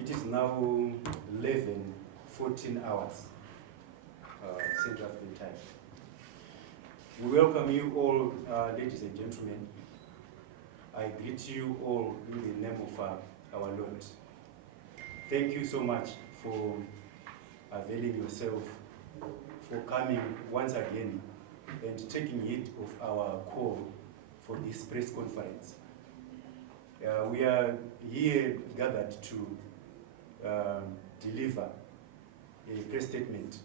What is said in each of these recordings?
It is now 11:14 hours Central African time. We welcome you all, ladies and gentlemen. I greet you all in the name of our Lord. Thank you so much for availing yourself, for coming once again and taking heed of our call for this press conference. We are here gathered to deliver a press statement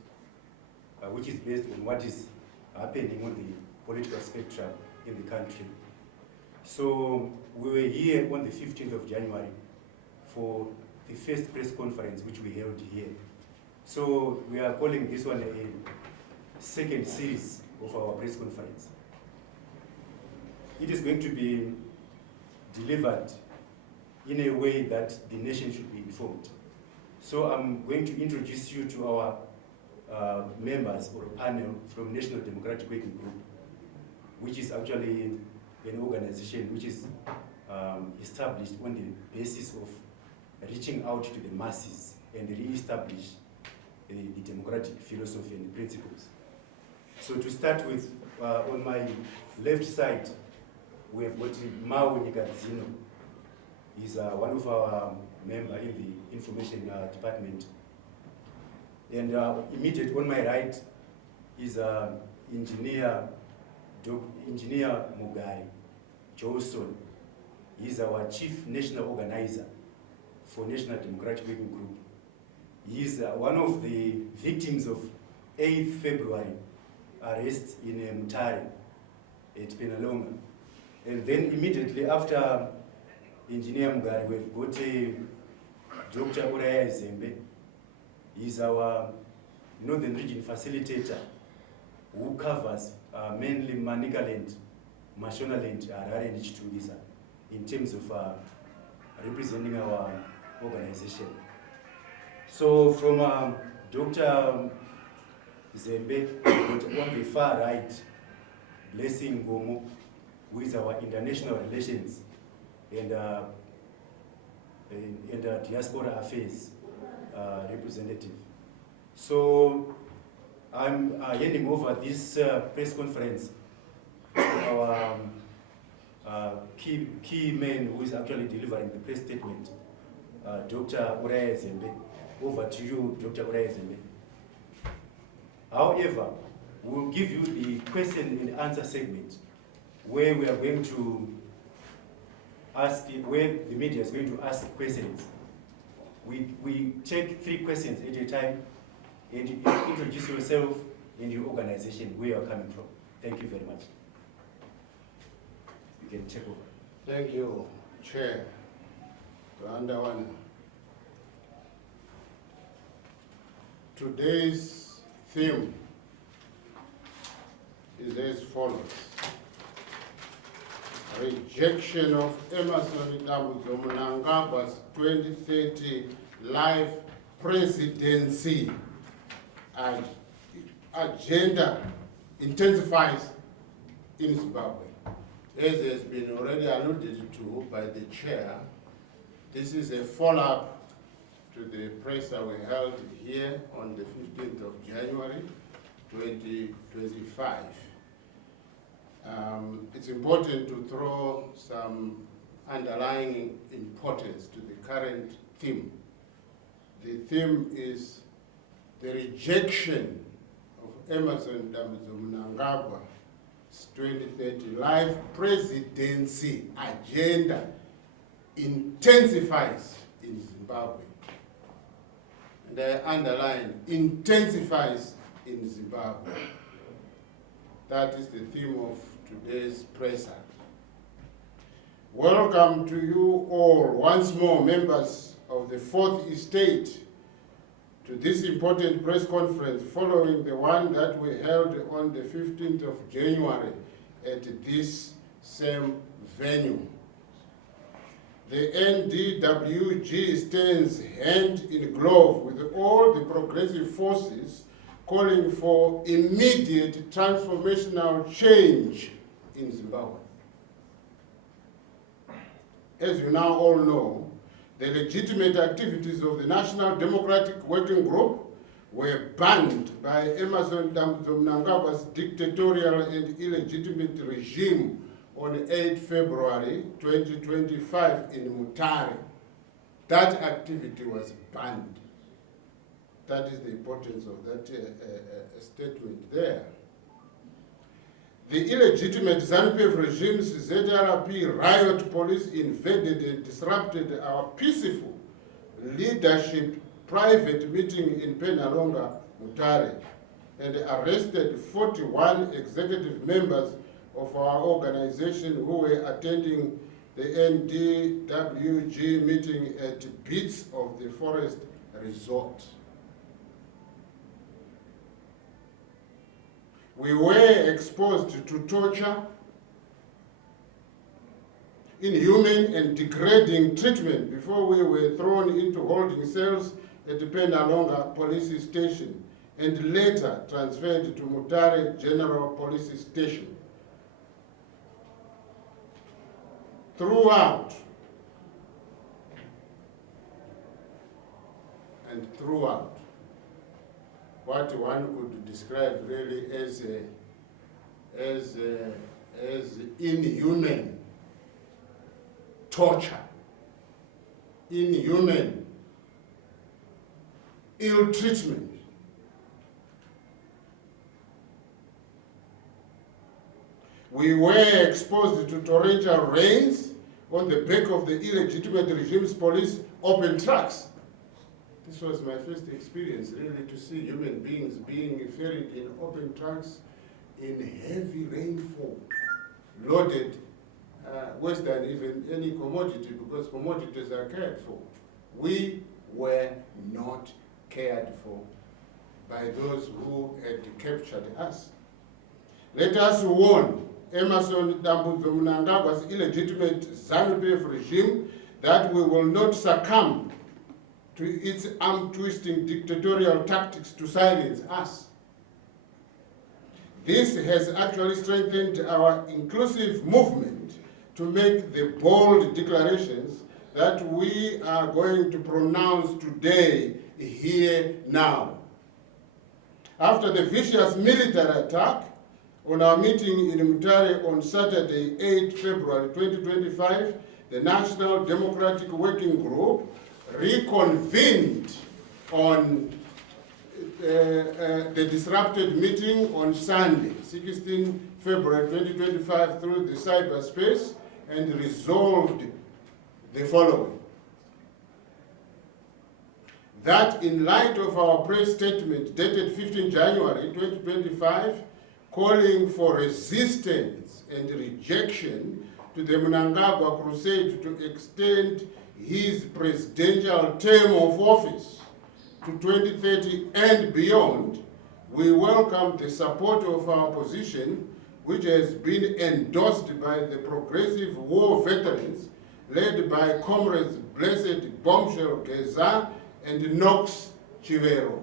which is based on what is happening on the political spectrum in the country. So we were here on the 15th of January for the first press conference which we held here. So we are calling this one a second series of our press conference. It is going to be delivered in a way that the nation should be informed. So I'm going to introduce you to our members or panel from National Democratic Working Group, which is actually an organization which is established on the basis of reaching out to the masses and re-establish the democratic philosophy and principles. So to start with, on my left side, we have got Mao Nigadzino. He's one of our members in the information department. And immediate on my right is engineer Mugari Johnson. He's our chief national organizer for National Democratic Working Group. He's one of the victims of 8th February arrest in Mutare at Penalonga. And then immediately after Engineer Mugari, we've got Dr. Uraya Zembe. He's our Northern Region facilitator who covers mainly Manicaland, Mashonaland, Harare and Chitulisa in terms of representing our organization. So from Dr. Zembe, on the far right, Blessing Gomo, who is our international relations and diaspora affairs representative. So I'm handing over this press conference to our key man who is actually delivering the press statement, Dr. Uraya Zembe. Over to you, Dr. Uraya Zembe. However, we'll give you the question and answer segment where we are going to ask, where the media is going to ask questions. We take 3 questions at a time, and you introduce yourself and your organization, where you are coming from. Thank you very much. You can take over. Thank you, Chair. Today's theme is as follows: rejection of Emerson Mnangagwa's 2030 life presidency agenda intensifies in Zimbabwe. As has been already alluded to by the chair, this is a follow-up to the presser we held here on the 15th of January 2025. It's important to throw some underlying importance to the current theme. The theme is the rejection of Emerson Mnangagwa's 2030 life presidency agenda intensifies in Zimbabwe. And I underline, intensifies in Zimbabwe. That is the theme of today's presser. Welcome to you all once more, members of the Fourth Estate, to this important press conference following the one that we held on the 15th of January at this same venue. The NDWG stands hand in glove with all the progressive forces calling for immediate transformational change in Zimbabwe. As you now all know, The legitimate activities of the National Democratic Working Group were banned by Emerson Mnangagwa's dictatorial and illegitimate regime on 8 February 2025 in Mutare. That activity was banned. That is the importance of that statement there. The illegitimate ZANU-PF regime's ZRP riot police invaded and disrupted our peaceful leadership private meeting in Penalonga, Mutare, and arrested 41 executive members of our organization who were attending the NDWG meeting at Beats of the Forest Resort. We were exposed to torture, inhuman and degrading treatment before we were thrown into holding cells at the Penalonga Police Station and later transferred to Mutare General Police Station. Throughout, what one could describe really as inhuman torture, inhuman ill treatment. We were exposed to torrential rains on the back of the illegitimate regime's police open trucks. This was my first experience, really, to see human beings being ferried in open trucks in heavy rainfall, loaded worse than even any commodity, because commodities are cared for. We were not cared for by those who had captured us. Let us warn Emerson Mnangagwa's illegitimate ZANU-PF regime that we will not succumb to its arm-twisting dictatorial tactics to silence us. This has actually strengthened our inclusive movement to make the bold declarations that we are going to pronounce today, here, now. After the vicious military attack on our meeting in Mutare on Saturday, 8 February 2025, the National Democratic Working Group reconvened on the disrupted meeting on Sunday, 16 February 2025, through the cyberspace and resolved the following. That in light of our press statement dated 15 January 2025, calling for resistance and rejection to the Mnangagwa crusade to extend his presidential term of office to 2030 and beyond, we welcome the support of our position, which has been endorsed by the progressive war veterans led by Comrades Blessed Bombshell Geza and Knox Chivero.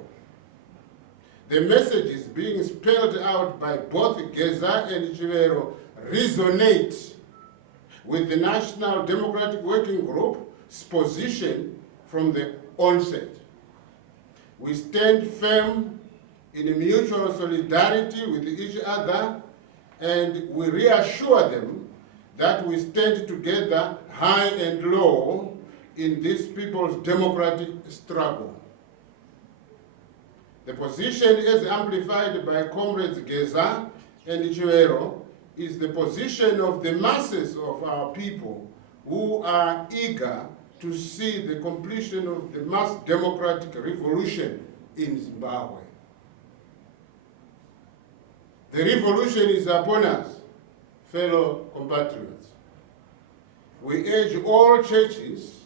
The messages being spelled out by both Geza and Chivero resonate with the National Democratic Working Group's position from the onset. We stand firm in mutual solidarity with each other, and we reassure them that we stand together high and low in this people's democratic struggle. The position as amplified by Comrades Geza and Chivero is the position of the masses of our people who are eager to see the completion of the mass democratic revolution in Zimbabwe. The revolution is upon us, fellow compatriots. We urge all churches,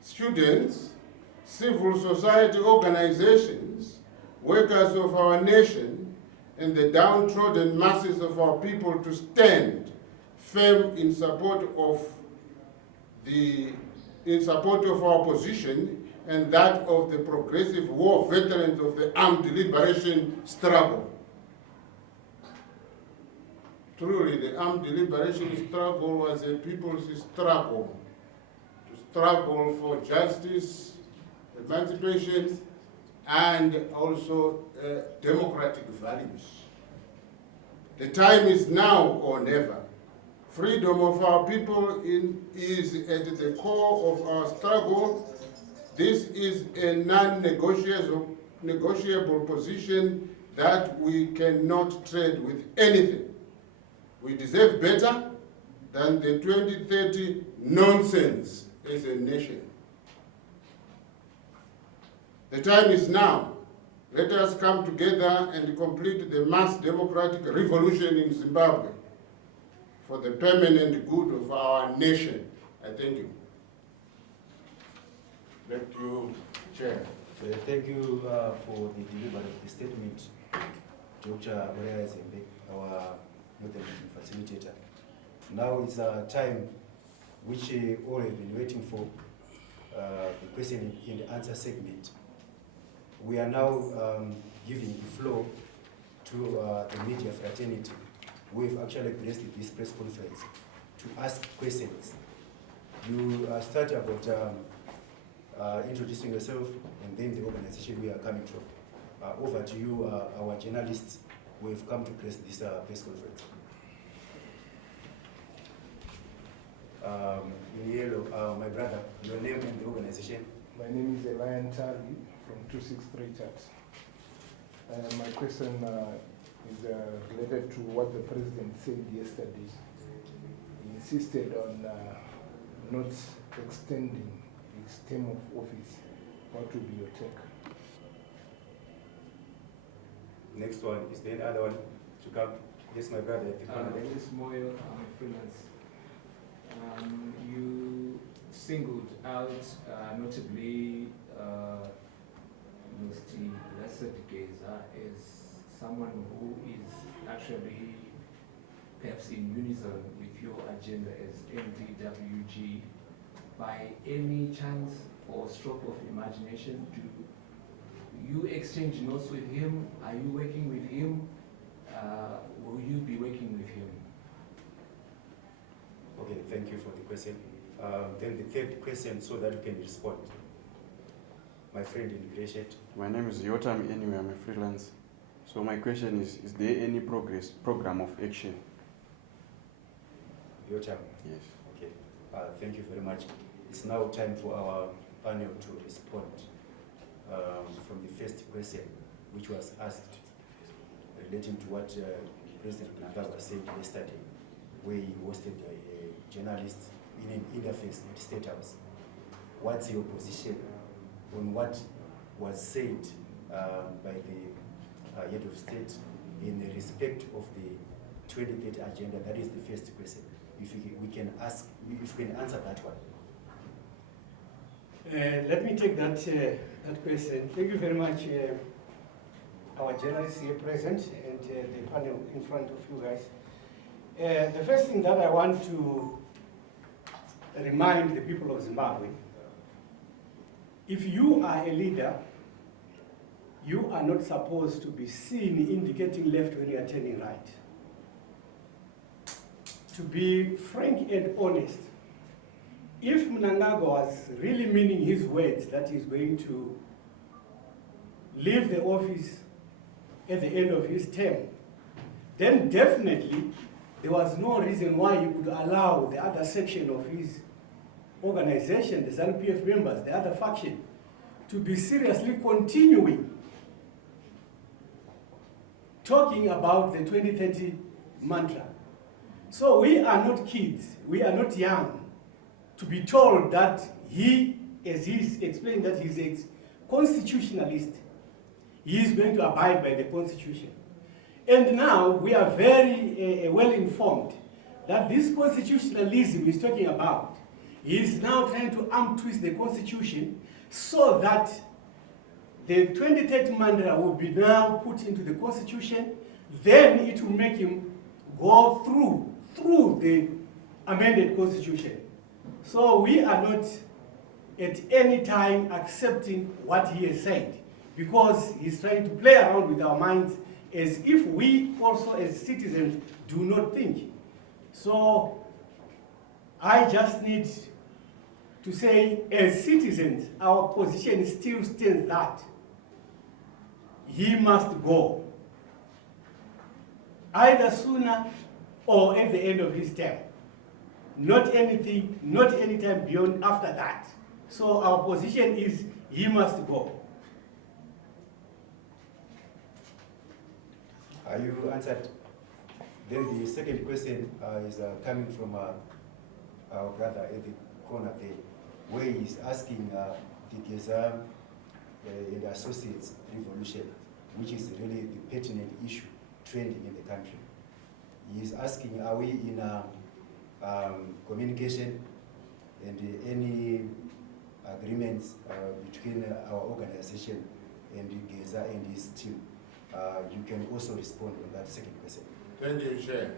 students, civil society organizations, workers of our nation, and the downtrodden masses of our people to stand firm in support of our position and that of the progressive war veterans of the armed liberation struggle. Truly, the armed liberation struggle was a people's struggle to struggle for justice, emancipation, and also democratic values. The time is now or never. Freedom of our people is at the core of our struggle. This is a non-negotiable position that we cannot trade with anything. We deserve better than the 2030 nonsense as a nation. The time is now. Let us come together and complete the mass democratic revolution in Zimbabwe for the permanent good of our nation. I thank you. Back to you, Chair. Thank you for the delivery of the statement, Dr. Maria Zembe, our Northern facilitator. Now it's a time which we all have been waiting for, the question and answer segment. We are now giving the floor to the media fraternity. We've actually graced this press conference to ask questions. You start about introducing yourself and then the organization we are coming from. Over to you, our journalists who have come to press this press conference. In yellow, my brother, your name and the organization. My name is Elian Tari from 263 Chat. My question is related to what the President said yesterday. He insisted on not extending his term of office. What would be your take? Next one, is there any other one to come? Yes, my brother. Yes, Moyo, I'm a freelance. You singled out notably Mr. Blessed Geza as someone who is actually perhaps in unison with your agenda as NDWG. By any chance or stroke of imagination, do you exchange notes with him? Are you working with him? Will you be working with him? Okay, thank you for the question. Then the third question, so that you can respond. My friend in Greshett. My name is Yotam anyway, I'm a freelance. So my question is there any program of action? Yotam? Yes. Okay, thank you very much. It's now time for our panel to respond from the first question, which was asked relating to what President Mnangagwa said yesterday, where he hosted journalists in an interface at State House. What's your position on what was said by the head of state in respect of the 2030 agenda? That is the first question. If we can ask, if we can answer that one. Let me take that question. Thank you very much, our journalists here present and the panel in front of you guys. The first thing that I want to remind the people of Zimbabwe, if you are a leader, you are not supposed to be seen indicating left when you are turning right. To be frank and honest, if Mnangagwa was really meaning his words that he's going to leave the office at the end of his term, then definitely there was no reason why he could allow the other section of his organization, the ZANU-PF members, the other faction, to be seriously continuing talking about the 2030 mantra. So we are not kids, we are not young to be told that he, as he's explained that he's a constitutionalist, he is going to abide by the Constitution. And now we are very well informed that this constitutionalism he's talking about, he is now trying to arm twist the Constitution so that the 2030 mantra will be now put into the Constitution, then it will make him go through the amended Constitution. So we are not at any time accepting what he has said, because he's trying to play around with our minds as if we also as citizens do not think. So I just need to say, as citizens, our position still stands that he must go, either sooner or at the end of his term. Not anything, not any time beyond after that. So our position is he must go. Are you answered? Then the second question is coming from our brother at the corner there, where he's asking the Geza and Associates revolution, which is really the pertinent issue trending in the country. He's asking, are we in communication and any agreements between our organization and Geza and his team? You can also respond on that second question. Thank you, Chair.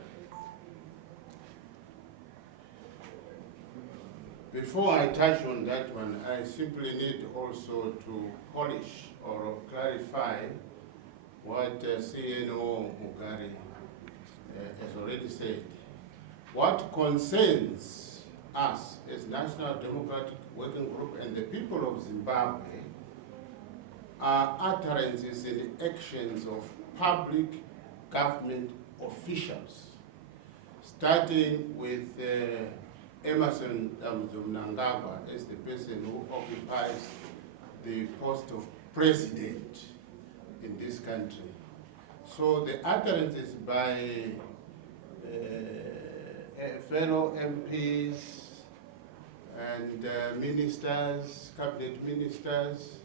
Before I touch on that one, I simply need also to polish or clarify what CNO Mugari has already said. What concerns us as National Democratic Working Group and the people of Zimbabwe are utterances and actions of public government officials, starting with Emerson Mnangagwa as the person who occupies the post of president in this country. So the utterances by fellow MPs and ministers, cabinet ministers,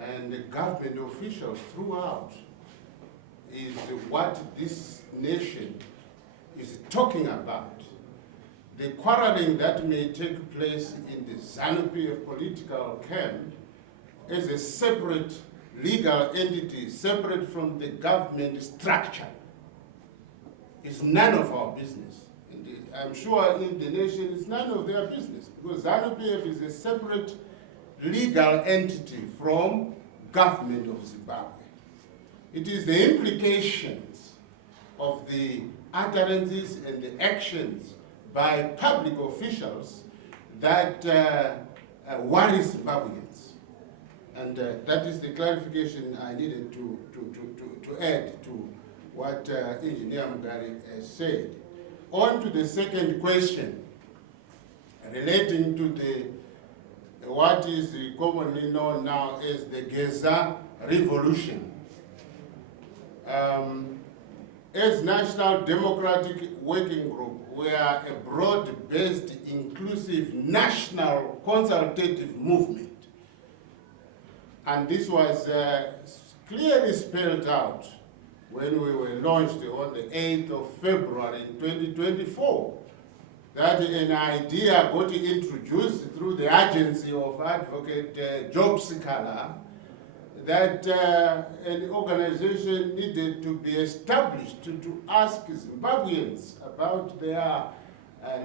and the government officials throughout is what this nation is talking about. The quarreling that may take place in the ZANU-PF political camp is a separate legal entity, separate from the government structure. It's none of our business. I'm sure in the nation it's none of their business, because ZANU-PF is a separate legal entity from government of Zimbabwe. It is the implications of the utterances and the actions by public officials that worry Zimbabweans. And that is the clarification I needed to add to what Engineer Mugari has said. On to the second question, relating to what is commonly known now as the Geza Revolution. As National Democratic Working Group, we are a broad-based, inclusive, national consultative movement. And this was clearly spelled out when we were launched on the 8th of February in 2024. That an idea got introduced through the agency of Advocate Job Sikhala, that an organization needed to be established to ask Zimbabweans about their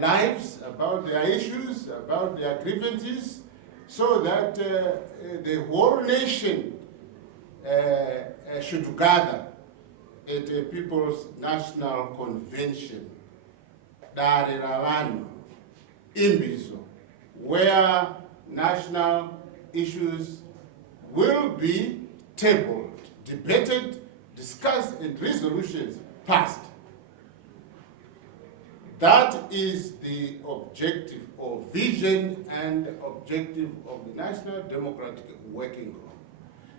lives, about their issues, about their grievances, so that the whole nation should gather at a People's National Convention, Dar Ravano, Imbizo, where national issues will be tabled, debated, discussed, and resolutions passed. That is the objective or vision and objective of the National Democratic Working Group.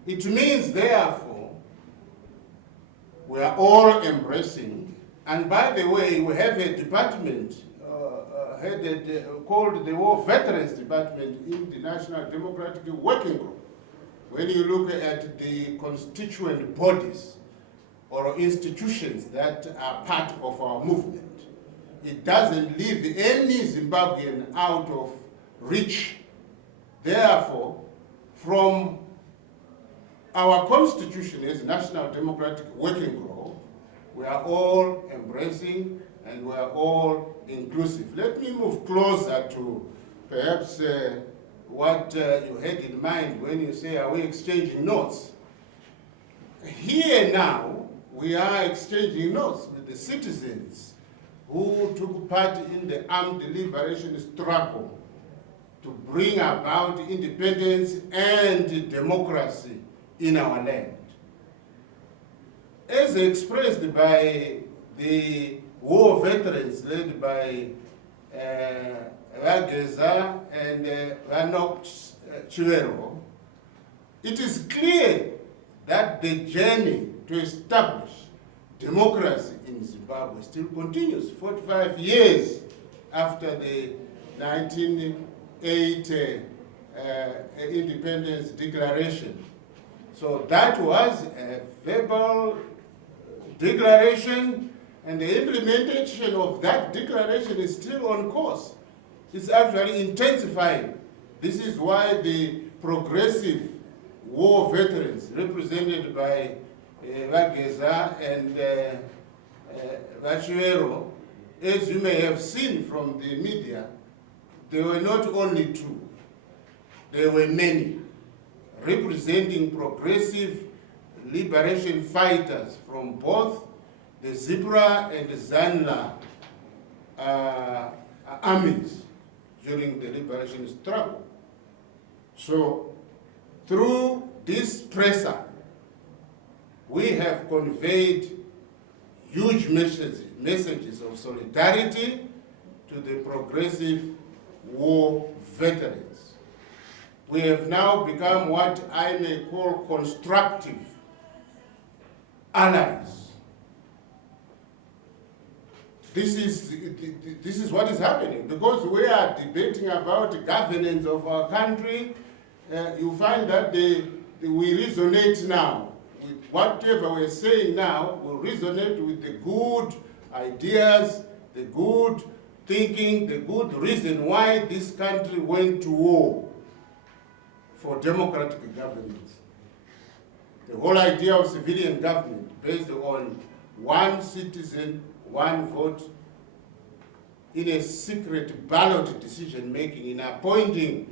It means, therefore, we are all embracing, and by the way, we have a department headed, called the War Veterans Department in the National Democratic Working Group. When you look at the constituent bodies or institutions that are part of our movement, it doesn't leave any Zimbabwean out of reach. Therefore, from our constitution as National Democratic Working Group, we are all embracing and we are all inclusive. Let me move closer to perhaps what you had in mind when you say, are we exchanging notes? Here now, we are exchanging notes with the citizens who took part in the armed liberation struggle to bring about independence and democracy in our land. As expressed by the war veterans led by Wageza and Vanox Chiwero, it is clear that the journey to establish democracy in Zimbabwe still continues 45 years after the 1980 independence declaration. So that was a verbal declaration, and the implementation of that declaration is still on course. It's actually intensifying. This is why the progressive war veterans, represented by Wageza and Vachuero, as you may have seen from the media, there were not only two, there were many, representing progressive liberation fighters from both the Zipra and the Zanla armies during the liberation struggle. So, through this presser, we have conveyed huge messages of solidarity to the progressive war veterans. We have now become what I may call constructive allies. This is what is happening, because we are debating about the governance of our country. You find that we resonate now. With whatever we're saying now will resonate with the good ideas, the good thinking, the good reason why this country went to war for democratic governance. The whole idea of civilian government based on one citizen, one vote, in a secret ballot decision making, in appointing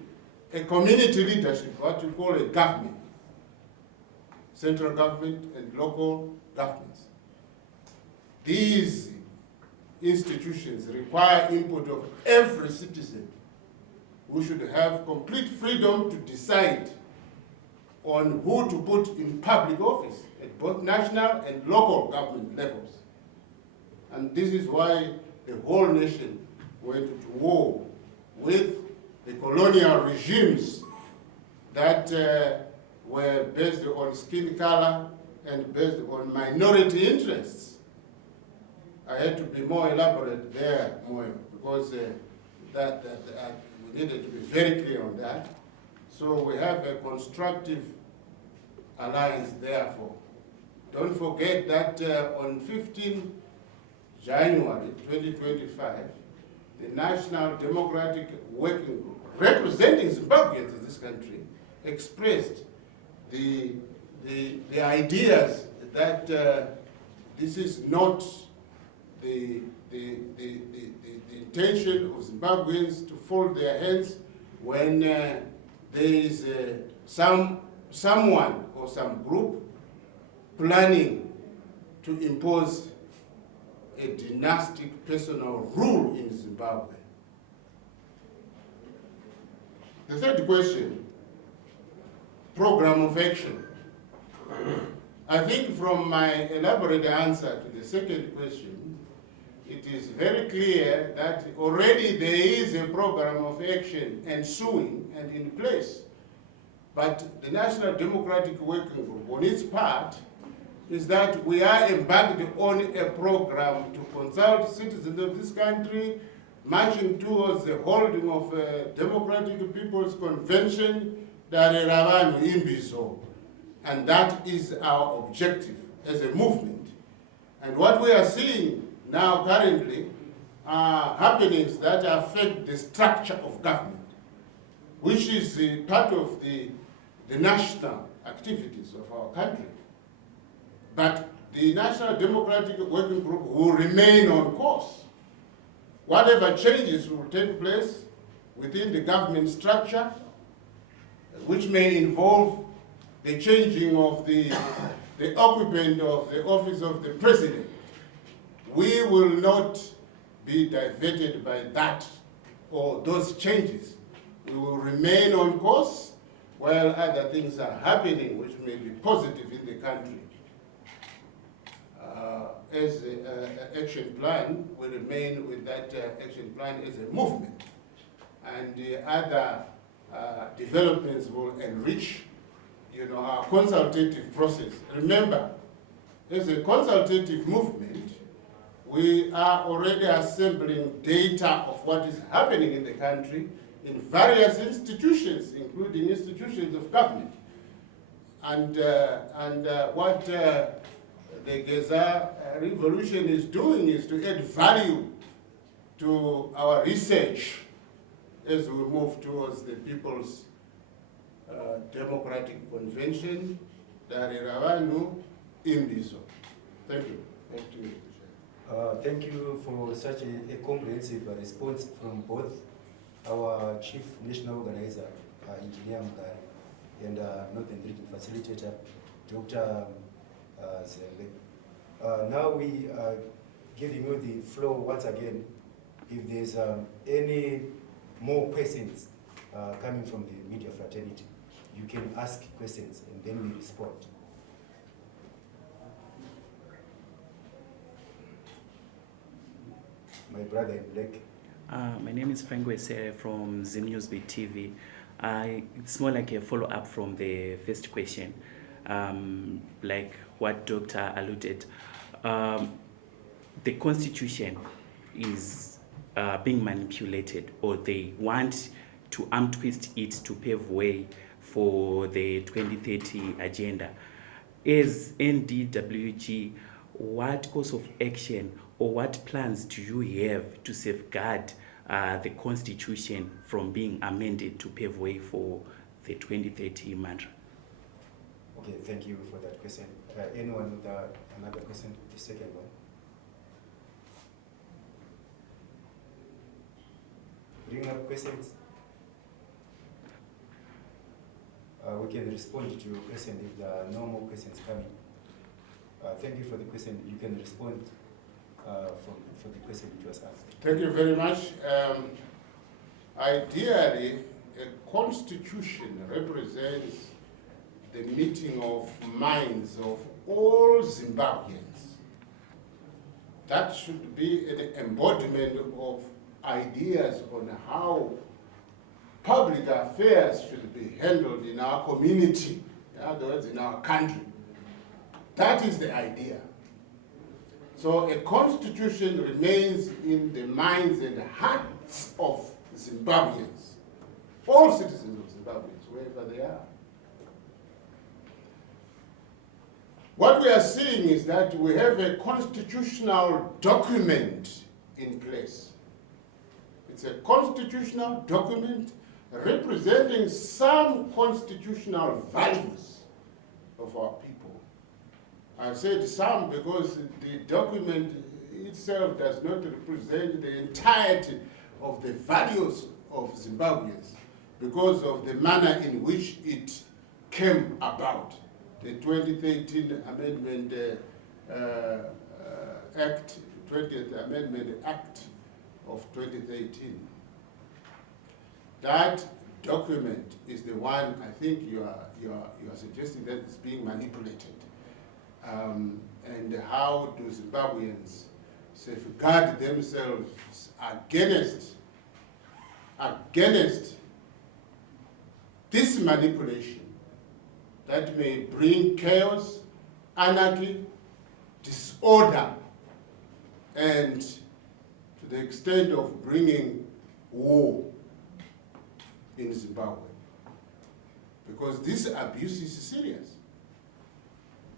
a community leadership, what you call a government, central government and local governments. These institutions require input of every citizen who should have complete freedom to decide on who to put in public office at both national and local government levels. And this is why the whole nation went to war with the colonial regimes that were based on skin color and based on minority interests. I had to be more elaborate there, Moyo, because we needed to be very clear on that. So we have a constructive alliance, therefore. Don't forget that on 15 January 2025, the National Democratic Working Group, representing Zimbabweans in this country, expressed the ideas that this is not the intention of Zimbabweans to fold their hands when there is someone or some group planning to impose a dynastic personal rule in Zimbabwe. The third question, program of action. I think from my elaborate answer to the second question, it is very clear that already there is a program of action ensuing and in place. But the National Democratic Working Group, on its part, is that we are embarked on a program to consult citizens of this country, marching towards the holding of a Democratic People's Convention, Dareravanu Imbizo. And that is our objective as a movement. And what we are seeing now currently are happenings that affect the structure of government, which is part of the national activities of our country. But the National Democratic Working Group will remain on course. Whatever changes will take place within the government structure, which may involve the changing of the occupant of the office of the president, we will not be diverted by that or those changes. we will remain on course while other things are happening which may be positive in the country. As an action plan, we remain with that action plan as a movement. And the other developments will enrich, our consultative process. Remember, as a consultative movement, we are already assembling data of what is happening in the country in various institutions, including institutions of government. And what the Geza revolution is doing is to add value to our research as we move towards the People's Democratic Convention, Dariravanhu, Imbizo. Thank you. Back to you. Thank you for such a comprehensive response from both our Chief National Organizer, Engineer Mngari, and Northern Region Facilitator, Dr. Zembe. Now we are giving you the floor once again. If there's any more questions coming from the media fraternity, you can ask questions and then we respond. My brother in black. My name is Frank Wesere from Zim Newsbeat TV. It's more like a follow-up from the first question, like what Doctor alluded. The Constitution is being manipulated, or they want to arm twist it to pave way for the 2030 agenda. As NDWG, what course of action or what plans do you have to safeguard the Constitution from being amended to pave way for the 2030 mantra? Okay, thank you for that question. Anyone with another question? The second one. Bring up questions. We can respond to your question if there are no more questions coming. Thank you for the question. You can respond for the question which was asked. Thank you very much. Ideally, a constitution represents the meeting of minds of all Zimbabweans. That should be an embodiment of ideas on how public affairs should be handled in our community, in other words, in our country. That is the idea. So a constitution remains in the minds and hearts of Zimbabweans, all citizens of Zimbabweans, wherever they are. What we are seeing is that we have a constitutional document in place. It's a constitutional document representing some constitutional values of our people. I've said some because the document itself does not represent the entirety of the values of Zimbabweans because of the manner in which it came about. The 2013 Amendment Act, 20th Amendment Act of 2013. That document is the one I think you are suggesting that it's being manipulated. And how do Zimbabweans safeguard themselves against this manipulation that may bring chaos, anarchy, disorder, and to the extent of bringing war in Zimbabwe. Because this abuse is serious.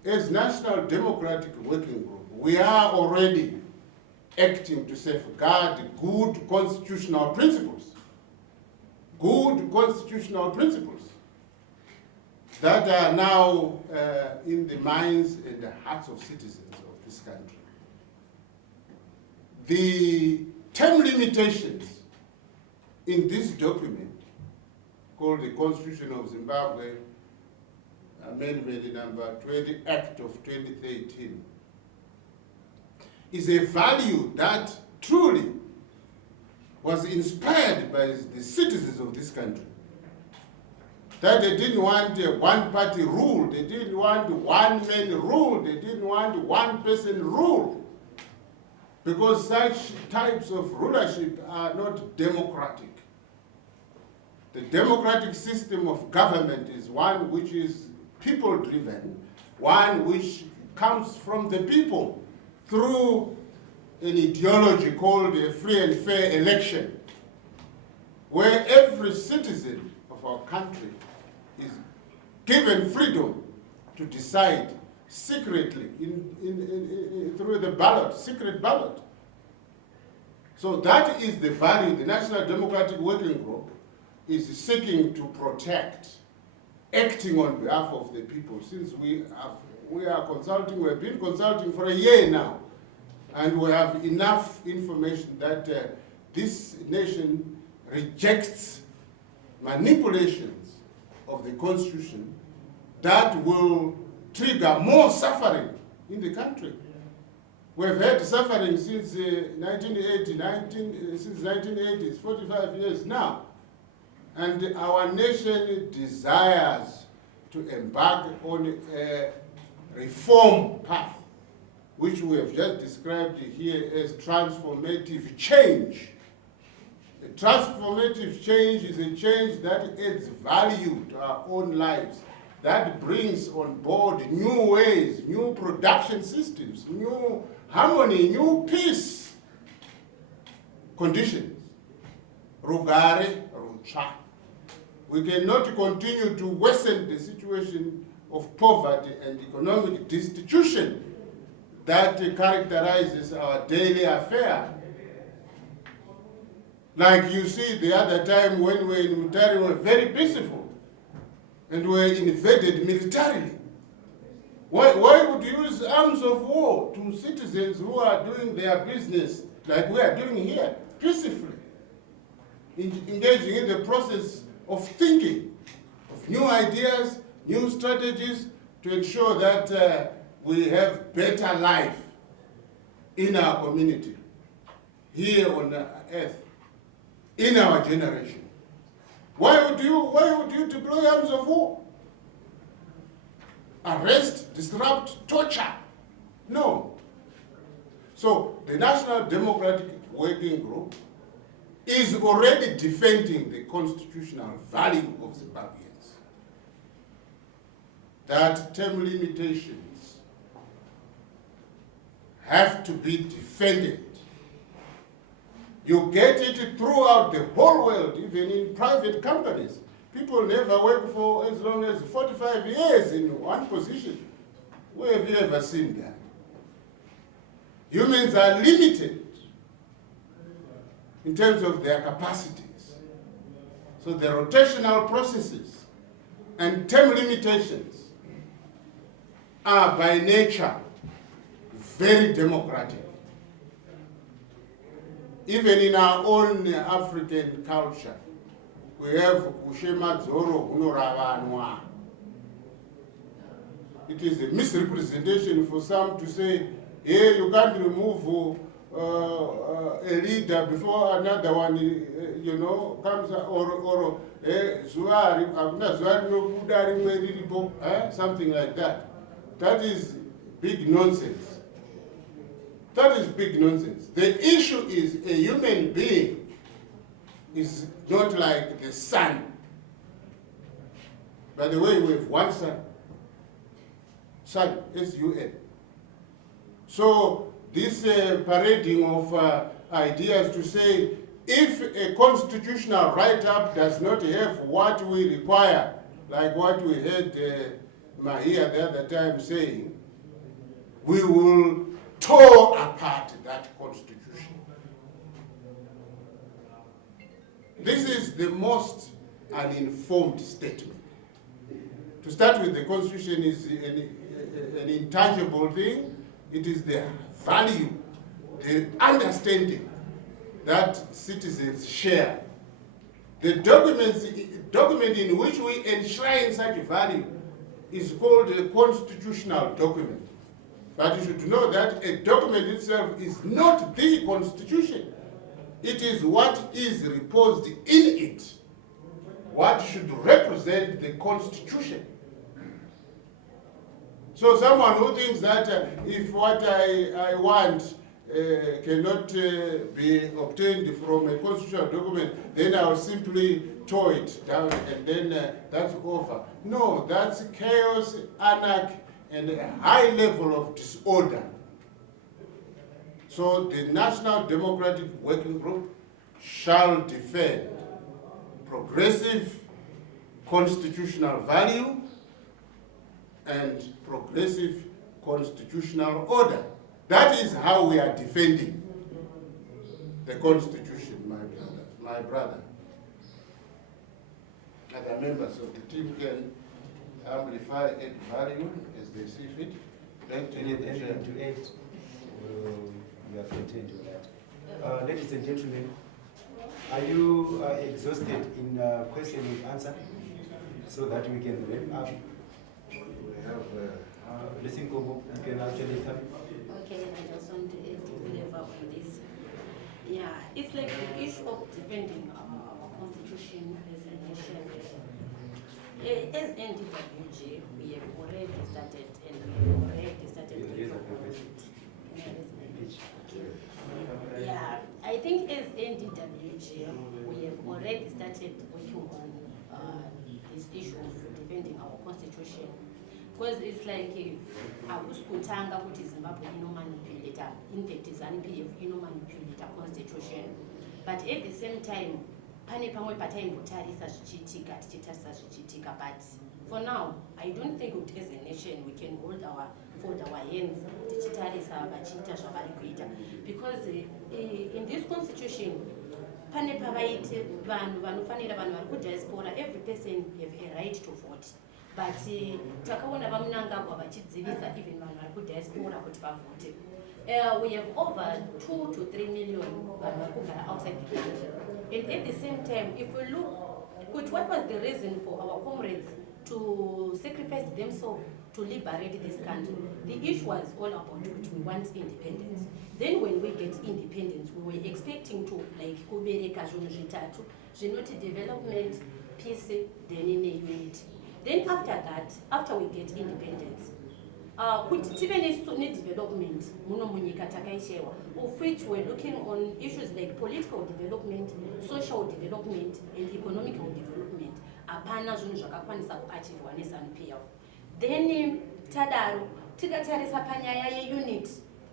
As National Democratic Working Group, we are already acting to safeguard good constitutional principles. Good constitutional principles that are now in the minds and the hearts of citizens of this country. The term limitations in this document, called the Constitution of Zimbabwe, Amendment number 20, Act of 2013, is a value that truly was inspired by the citizens of this country. That they didn't want a one-party rule, they didn't want one-man rule, they didn't want one-person rule. Because such types of rulership are not democratic. The democratic system of government is one which is people-driven, one which comes from the people through an ideology called a free and fair election, where every citizen of our country is given freedom to decide secretly through the ballot, secret ballot. So that is the value the National Democratic Working Group is seeking to protect, acting on behalf of the people. Since we are consulting, we have been consulting for a year now, and we have enough information that this nation rejects manipulations of the Constitution that will trigger more suffering in the country. We've had suffering since 1980, since 1980, it's 45 years now. And our nation desires to embark on a reform path, which we have just described here as transformative change. A transformative change is a change that adds value to our own lives, that brings on board new ways, new production systems, new harmony, new peace conditions. Rugare, rucha. We cannot continue to worsen the situation of poverty and economic destitution that characterizes our daily affair. Like you see the other time when we were in Mutari, we were very peaceful and were invaded militarily. Why would you use arms of war to citizens who are doing their business like we are doing here, peacefully, engaging in the process of thinking, of new ideas, new strategies to ensure that we have better life in our community, here on earth, in our generation. Why would you deploy arms of war? Arrest, disrupt, torture? No. So the National Democratic Working Group is already defending the constitutional value of Zimbabweans. That term limitations have to be defended. You get it throughout the whole world, even in private companies. People never work for as long as 45 years in one position. Where have you ever seen that? Humans are limited in terms of their capacities. So the rotational processes and term limitations are by nature very democratic. Even in our own African culture, we have Ushema Zoro Unoravanwa. It is a misrepresentation for some to say, hey, you can't remove a leader before another one, comes, or something like that. That is big nonsense. That is big nonsense. The issue is a human being is not like the sun. By the way, we have one sun. Sun, S-U-N. So this parading of ideas to say, if a constitutional write-up does not have what we require, like what we heard Mahia the other time saying, we will tore apart that constitution. This is the most uninformed statement. To start with, the constitution is an intangible thing. It is the value, the understanding that citizens share. The document in which we enshrine such value is called a constitutional document. But you should know that a document itself is not the constitution. It is what is reposed in it, what should represent the Constitution. So someone who thinks that if what I want cannot be obtained from a constitutional document, then I'll simply tow it down and then that's over. No, that's chaos, anarchy, and a high level of disorder. So the National Democratic Working Group shall defend progressive constitutional value and progressive constitutional order. That is how we are defending the Constitution, my brother. Other members of the team can amplify and value as they see fit. Anything to add? We are content with that. Ladies and gentlemen, are you exhausted in question and answer so that we can wrap up? We have listen, Kobo, you can actually come. Okay, I just want to add flavor on this. Yeah, it's like the issue of defending our constitution as a nation. As NDWG, we have already started Yeah, I think as NDWG, we have already started working on this issue of defending our constitution. Because it's like, akusikutanga kuti Zimbabwe inomanipulate, in fact, ZANU-PF inomanipulate constitution. But at the same time, pane pamwe pataimbotarisa zvichiitika, tichitarisa zvichiitika. But for now, I don't think that as a nation we can fold our hands, tichitarisa vachiita zvavari kuita. Because in this constitution, pane pavaiti vanhu vanofanira vanhu vari kudiaspora, every person have a right to vote. But takaona vaMnangagwa vachidzivisa even vanhu vari kudiaspora kuti vavote. We have over 2 to 3 million vanhu vari kugara outside the country. And at the same time, if we look at what was the reason for our comrades to sacrifice themselves to liberate this country, the issue was all about what we want independence. Then when we get independence, we were expecting to like kubereka zvinhu zvitatu, zvinoti development, peace, then in a unity. Then after that, after we get independence, kuti tive ne-development muno munyika takaishewa, of which we're looking on issues like political development, social development, and economical development. Apana zvinhu zvakakwanisa kuachievwa neZANU-PF. Then tadaro tikatarisa panyaya ye-unit,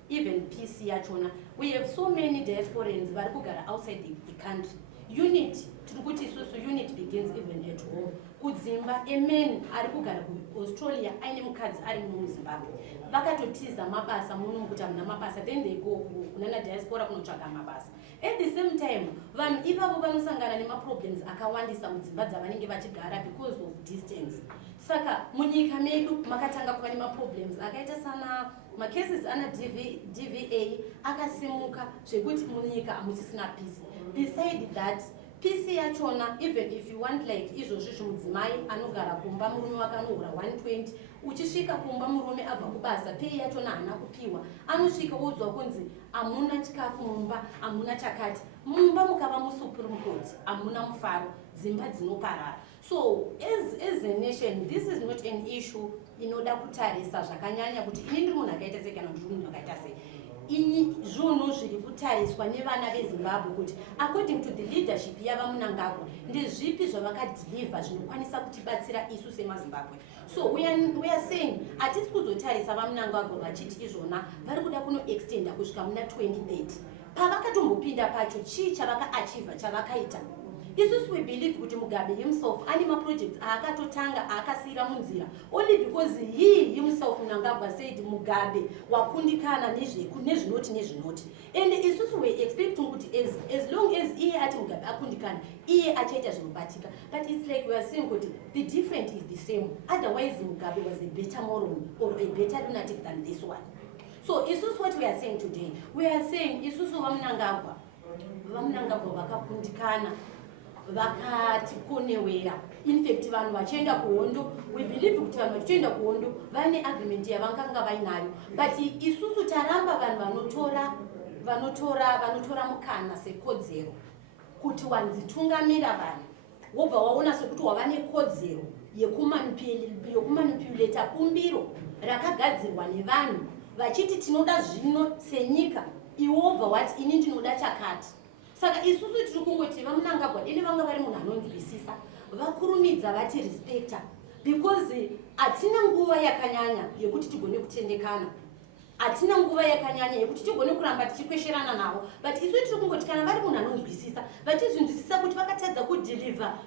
even peace yachona, we have so many diasporans vari kugara outside the country. Unit, tikuti isusu unit begins even at home. Kudzimba, a man ari kugara kuAustralia, aine mukadzi ari muno muZimbabwe. Vakatotiza mabasa muno mukuti hamuna mabasa, then they go kunana diaspora kunotsvaga mabasa. At the same time, vanhu ivavo vanosangana nemaproblems akawandisa mudzimba dzavanenge vachigara because of distance. Saka munyika medu makatanga kuva nemaproblems akaita sana macases ana DVA akasimuka zvekuti munyika hamusisina peace. Beside that, peace yachona, even if you want like izvozvo mudzimai anogara kumba murume wakanohura 120, uchisvika kumba murume abva kubasa, pay yachona hana kupiwa, anosvika odzwa kunzi hamuna chikafu mumba, hamuna chakati. Mumba mukava musupreme court, hamuna mufaro, dzimba dzinoparara. So as a nation, this is not an issue inoda kutarisa zvakanyanya kuti ini ndiri munhu akaita sei kana ndiri munhu akaita sei. Ini zvinhu zviri kutariswa nevana veZimbabwe kuti according to the leadership yavaMnangagwa ndezvipi zvavakadeliver zvinokwanisa kutibatsira isu semaZimbabwe. So we are saying hatisi kuzotarisa vaMnangagwa vachiti izvona vari kuda kunoextenda kusvika muna 2030. Pavakatombopinda pacho chii chavakaachieva chavakaita. Isusu we believe kuti Mugabe himself ane projects akatotanga akasira munzira only because he himself Mnangagwa said Mugabe wakundikana nezvinoti. And isusu we expecting kuti as long as iye ati Mugabe akundikana iye achaita zvinobatika. But it's like we are saying kuti the difference is the same. Otherwise Mugabe was a better moron or a better lunatic than this one. So isusu what we are saying today, we are saying isusu vaMnangagwa vakakundikana vakati konewera. In fact vanhu vachienda kuhondo, we believe kuti vanhu vachienda kuhondo vane agreement yavakanga vainayo, but isusu taramba vanhu vanotora vanotora mukana sekodzero kuti wanzitungamira vanhu wobva waona sekuti wava nekodzero yekumanipuleta bumbiro rakagadzirwa nevanhu vachiti tinoda zvino senyika, iwe wobva wati ini ndinoda chakati. Saka isusu tiri kungoti vaMnangagwa deni vanga vari munhu anonzwisisa, vakurumidza vati respecta, because hatina nguva yakanyanya yekuti tigone kutendekana, hatina nguva yakanyanya yekuti tigone kuramba tichikwesherana navo, but isu tiri kungoti kana vari munhu anonzwisisa, vachizvinzwisisa kuti vakatadza kudhilivha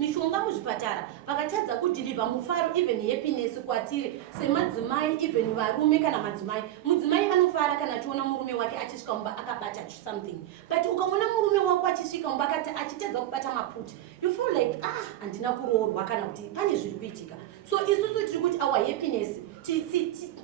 mishonga muzvipatara, vakatadza kudhilivha mufaro even happiness kwatiri semadzimai, even varume kana madzimai. Mudzimai anofara kana achiona murume wake achisvika mumba akabata something, but ukaona murume wako achisvika mumba achitadza kubata maputi, you feel like handina kuroorwa kana kuti pane zviri kuitika. So isusu tiri kuti our happiness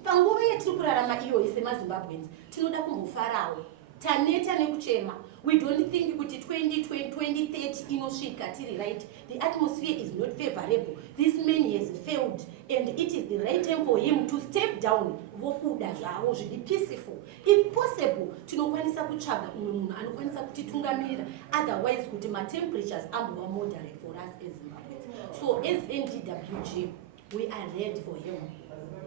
panguva yatiri kurarama iyoyi semaZimbabweans tinoda kumbofarawo, taneta nekuchema. We don't think kuti 2030 inosvika tiri right. The atmosphere is not favorable. This man has failed and it is the right time for him to step down. Vokuda zvavo zviri peaceful. If possible, tinokwanisa kutsvaga umwe munhu anokwanisa kutitungamirira, otherwise kuti temperatures ambova moderate for us as Zimbabweans. So as NDWG, we are ready for him.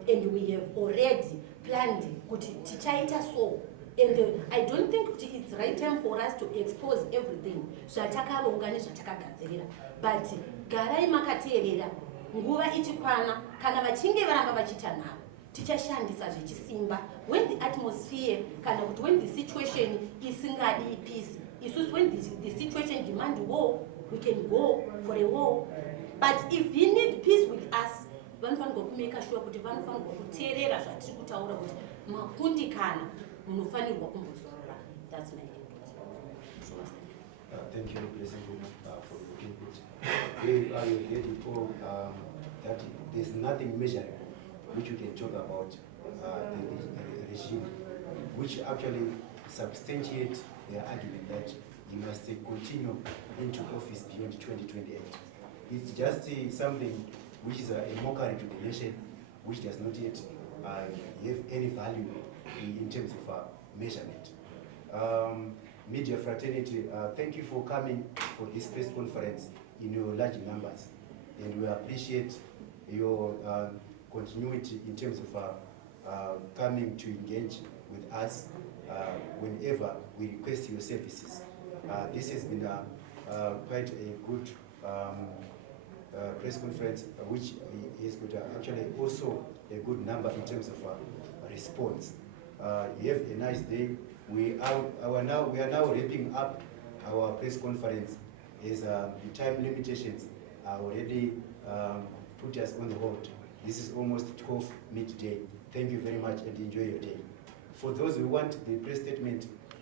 And we have already planned kuti tichaita so. And I don't think it's right time for us to expose everything zvatakaronga nezvatakagadzirira, but garai makateerera, nguva ichikwana, kana vachinge varamba vachiita nharo tichashandisa zvechisimba. When the atmosphere kana kuti when the situation isingadi peace, isusu when the situation demand war, we can go for a war. But if we need peace with us, vanofanirwa kumeka sure kuti vanofanirwa kuteerera zvatiri kutaura kuti makundikana munofanirwa kumbozorora. That's my input. Thank you, President, for your input. We are ready for that there's nothing measurable which we can talk about the regime, which actually substantiates the argument that you must continue into office beyond 2028. It's just something which is a mockery to the nation, which does not yet have any value in terms of measurement. Media fraternity, thank you for coming for this press conference in your large numbers, and we appreciate your continuity in terms of coming to engage with us whenever we request your services. This has been quite a good press conference, which is got actually also a good number in terms of response. You have a nice day. We are now wrapping up our press conference, as the time limitations are already put us on the hold. This is almost 12 midday. Thank you very much and enjoy your day. For those who want the press statement